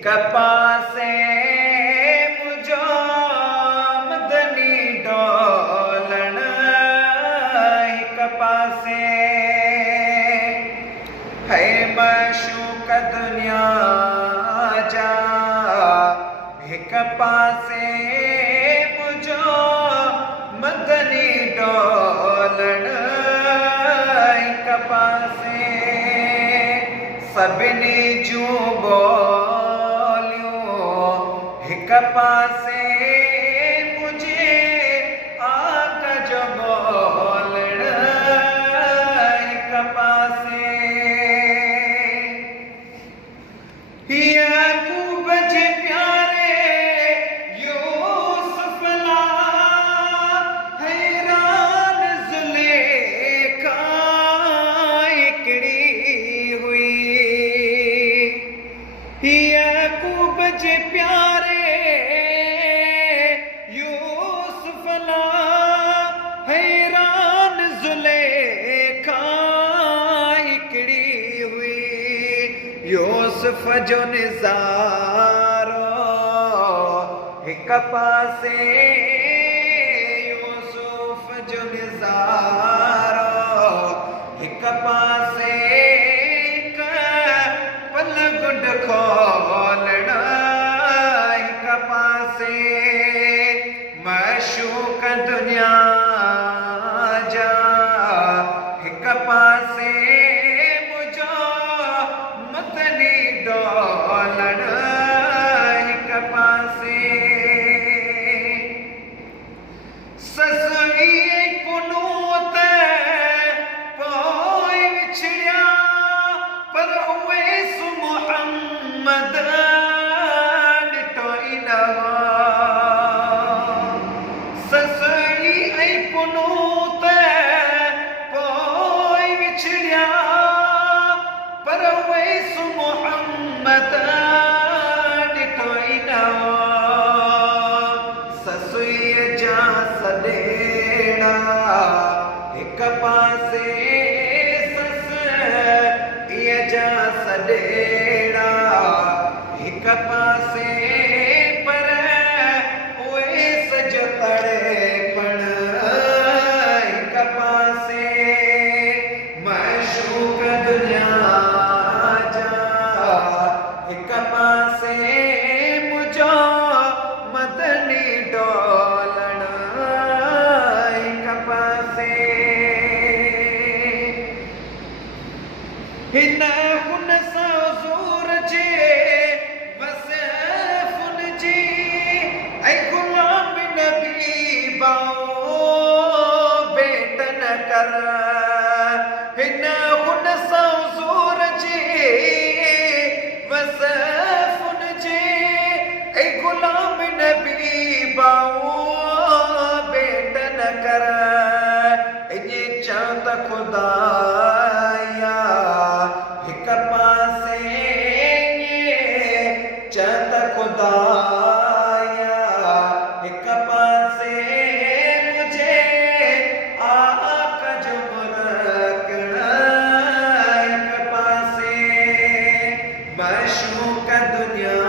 हिक पासे मुझो मदनी डोलण, हिक पासे है मशूक दुनिया जा, हिक पासे मुझो मदनी डोलण, हिक पासे सभिनी जूं ॿोलियूं, हिक पासे मुझे आका जो ॿोलण, हिक पासे याकूब जे प्यारे यूसुफ ला हैरान ज़ुलेखा हिकिड़ी हुई, याकूब जे प्यारे यूसुफ ला हैरान ज़ुलेखा हिकिड़ी हुई, यूसुफ जो निज़ारो हिक पासे, यूसुफ जो निज़ारो हिक पासे, हिक पल गुड खोलण, हिक पासे मशूक दुनिया जा, हिक पासे मुझो मदनी डोलण, हिक पासे ससुई कुनूत पोइ विछड़िया, पर उवैस मुहम्मद ॾिठो ई न हो, ससुई कुनूत पोइ विछड़िया, पर उवैस मुहम्मद ॾिठो ई न हो, ससुईअ जा सॾेड़ा हिक पासे, ससुईअ जा सॾेड़ा हिक पासे, पर उहे सज तड़ेपण हिक पासे, मशूक दुनिया जा हिक पासे, मुझो मदनी डोलण, हिक पासे हिन हुन सां ज़ोर जे वसफ़ुन जी, ऐं ग़ुलाम नबी बाओ भेट न कर, हिन हुन सां ज़ोर जे वसफ़ुन जे, ऐं ग़ुलाम नबी बाओ भेट न कर, इहे चांद खुदाया हिक पासे, चंद खुदाया हिक पासे, मुझे आका जो मुरकण, हिक पासे मशूक दुनिया